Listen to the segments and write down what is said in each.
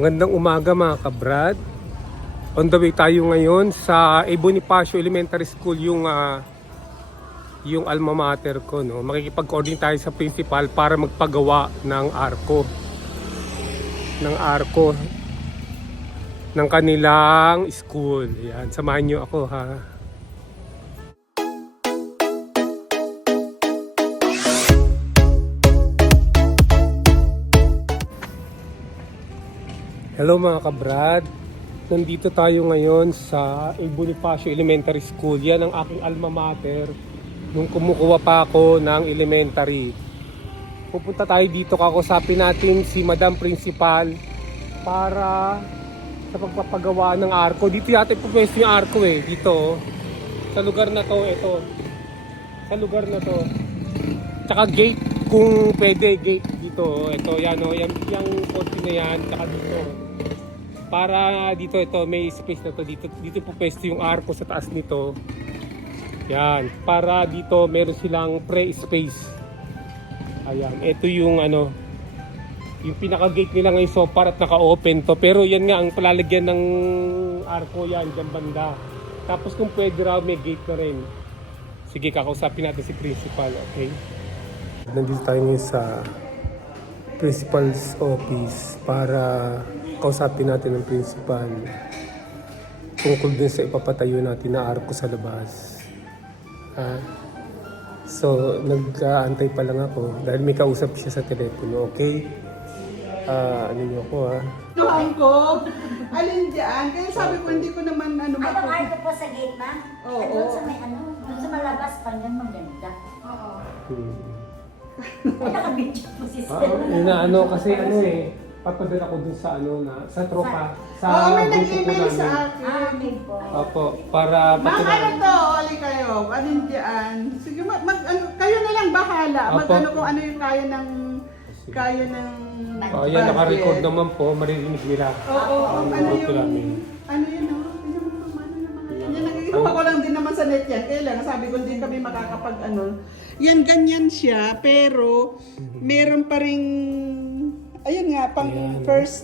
Magandang umaga mga kabrad. On the way tayo ngayon sa A. Bonifacio Elementary School, yung alma mater ko, no. Makikipag-coordinate tayo sa principal para magpagawa ng arko ng kanilang school. Yan, samahan niyo ako ha. Hello mga kabrad, nandito tayo ngayon sa A. Bonifacio Elementary School. Yan ang aking alma mater nung kumukuha pa ako ng elementary. Pupunta tayo dito, kakusapin natin si Madam Principal para sa pagpapagawa ng arko. Dito yata ipupwesto yung arko dito. Sa lugar na to, ito. Sa lugar na to. Tsaka gate, kung pwede, gate dito. Ito, yan o, yung konti na yan, tsaka dito. Para dito, ito, may space na to. Dito po pwesto yung arko sa taas nito. Yan. Para dito, meron silang pre-space. Ayan. Ito yung yung pinaka-gate nila ngayon so para at naka-open to. Pero yan nga, ang palalagyan ng arko yan, dyan banda. Tapos kung pwede raw, may gate na rin. Sige, kakausapin natin si principal, okay? Nandito tayo ngayon sa principal's office para kausapin natin ng principal tungkol din sa ipapatayo natin na arko sa labas. So, nag-aantay pa lang ako dahil may kausap siya sa telepono, okay? Ano niyo ako Tuhan ko, alin dyan? Kaya sabi ko, hindi ko naman Anong arko po sa gate, ma? Oo. Doon sa may doon sa malabas, panggan maganda. Oo. Ay, nakabidyo po si Sir. Kasi papadala ko dun sa sa tropa. Sa Oo, may grupo po nag-email sa namin. akin. Okay po. Opo, para Ma'am, to? Oli kayo. Alin dyan? Sige, kayo na lang bahala. Opo. Kung ano yung kaya ng yan, naka-record naman po, maririnig nila. Oo, ano Grupo namin. yun, yan, nagagawa ko lang din naman sa net yan. Kailan, sabi ko, hindi kami makakapag Yan, ganyan siya, pero meron pa ring, ayun nga, pang first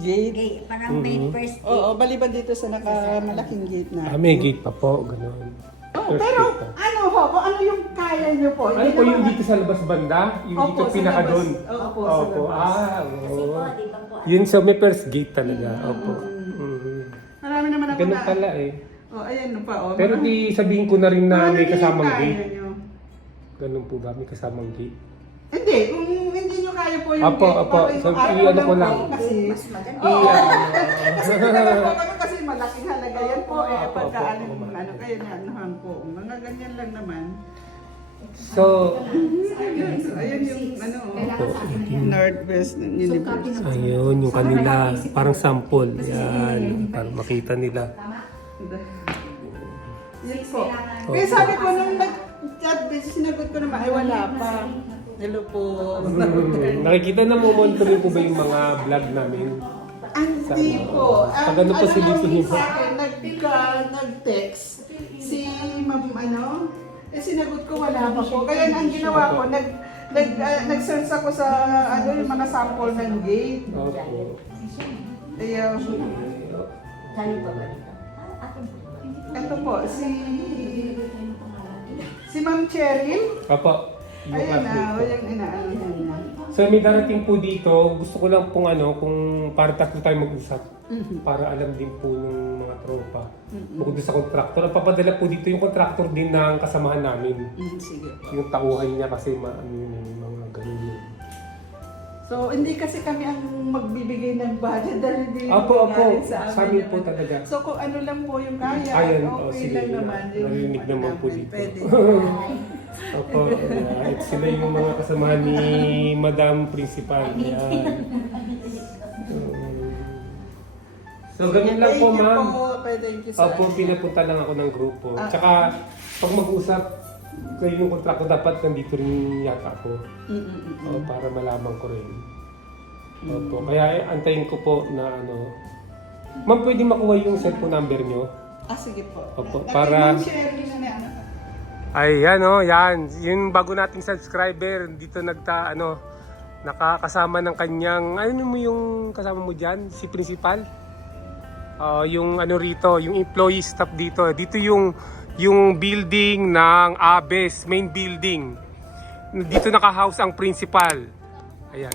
gate. Okay, parang may first gate. Oo, baliban dito sa malaking gate na. May gate pa po, gano'n. Oh, pero kung ano yung kaya nyo po. Ano po yung dito sa labas banda? Yung dito Opo, sa pinaka labas. doon? Opo, sa labas. Kasi po, di ba po? Yun sa may first gate talaga. Opo. Marami naman ako Ganun pala Oh, ayan pa. Pero di sabihin ko na rin na may kasamang kaya gate. nyo? Ganun po ba? May kasamang gate? Hindi, kung hindi nyo kaya po yung Apo, gate, apo. para yung So, araw ano ko lang. po, Kasi, Mas maganda. kasi talaga po kami kasi malaking halaga yan po Apo, pagka apo, apo. kayo anuhan po. Mga ganyan lang naman. So, Ayun yung northwest ng university. ayun yung kanila. Parang sample. Yan. Para makita nila. Yan po. Kaya sabi ko nung nag-chat, sinagot ko naman, ay wala pa. Hello po. Nakikita na mo, monitor po ba yung mga vlog namin? Hindi po. Pag ano po silipin sa akin, nag-text si ma'am sinagot ko wala pa po. Kaya ang ginawa ko, nag-search ako sa yung mga sample ng gate. Opo. Ayaw. Dali pa ba dito? Atin po. Ito po, si Ma'am Cheryl. Opo. Yung Ayun na, classmate ko. yung inaano niya. So may darating po dito, gusto ko lang pong kung para tatlo tayo mag-usap. Para alam din po ng mga tropa. Bukod doon sa kontraktor. Ang papadala po dito yung kontraktor din ng kasamahan namin. Sige. Yung tauhan niya kasi mga ganun yun. So, hindi kasi kami ang magbibigay ng budget dahil hindi Opo, galing sa sa amin po talaga. So, kung ano lang po yung kaya, Ayan, okay sige. lang naman. Narinig naman po dito. Pwede. Opo, right. Sila yung mga kasamahan ni Madam Principal. Yan. So, ganyan lang po, Thank you ma'am. po. Thank you, sir. Opo, pinapunta lang ako ng grupo. Tsaka, pag mag-usap kayo yung kontrakto, dapat nandito rin yata ako. Para malaman ko rin. Opo, kaya antayin ko po na Ma'am, pwede makuha yung cellphone number nyo? Sige po. Opo, At para... Ma'am Cheryl na Ay, yan yan. Yung bago nating subscriber, dito Nakakasama ng kanyang, ano mo yung kasama mo dyan? Si principal? Yung ano rito, yung employee staff dito. Dito yung building ng ABES, main building. Dito naka-house ang principal. Ayan.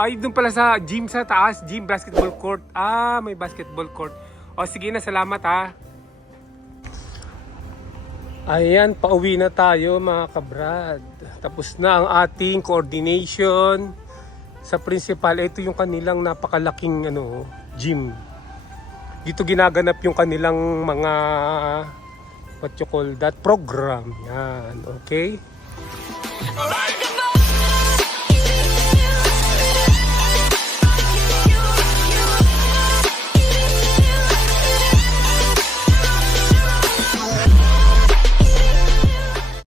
Ay doon pala sa gym sa taas, gym, basketball court. May basketball court. Sige na, salamat ha. Ayan, pauwi na tayo mga kabrad. Tapos na ang ating coordination sa principal. Ito yung kanilang napakalaking gym. Dito ginaganap yung kanilang mga what you call that program. Yan, okay?